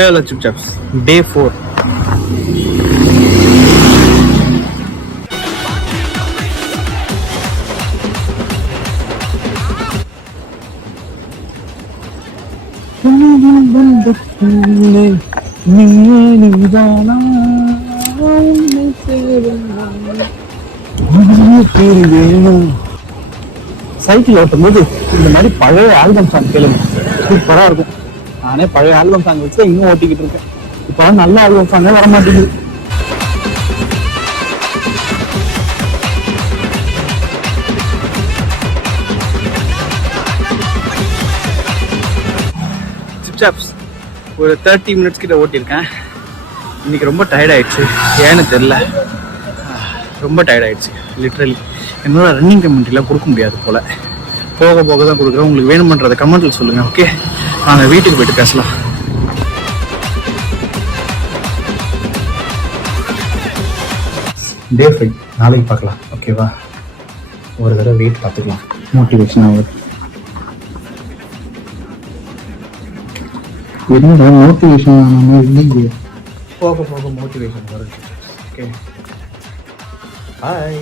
Hello Chip Chaps, day 4. Cycle ஓட்டும் போது இந்த மாதிரி பழைய ஆல்பம் சாங் கேளுங்க, சூப்பரா இருக்கும். நானே பழைய ஆல்பம் சாங் வச்சு இன்னும் ஓட்டிக்கிட்டு இருக்கேன். இப்போ நல்ல ஆல்பம் சாங்கே வர மாட்டேங்குது. சிப்சாப்ஸ் ஒரு 30 மினிட்ஸ் கிட்ட ஓட்டியிருக்கேன். இன்னைக்கு ரொம்ப டயர்ட் ஆயிடுச்சு, ஏன்னு தெரில. ரொம்ப டயர்ட் ஆயிடுச்சு லிட்ரலி. என்னோட ரன்னிங் கமெண்ட்ரிலாம் கொடுக்க முடியாது போல், போக போக தான் கொடுக்குறேன். உங்களுக்கு வேணுமன்றதை கமெண்ட்டில் சொல்லுங்கள். ஓகே, நாங்கள் வீட்டுக்கு போயிட்டு பேசலாம். டே 5 நாளைக்கு பார்க்கலாம். ஓகேவா, ஒரு தடவை வெயிட் பார்த்துக்கலாம், மோட்டிவேஷன் ஆகுது. என்னடா மோட்டிவேஷன் இல்லைங்க, போக போக மோட்டிவேஷன் வருது. ஓகே, பாய்.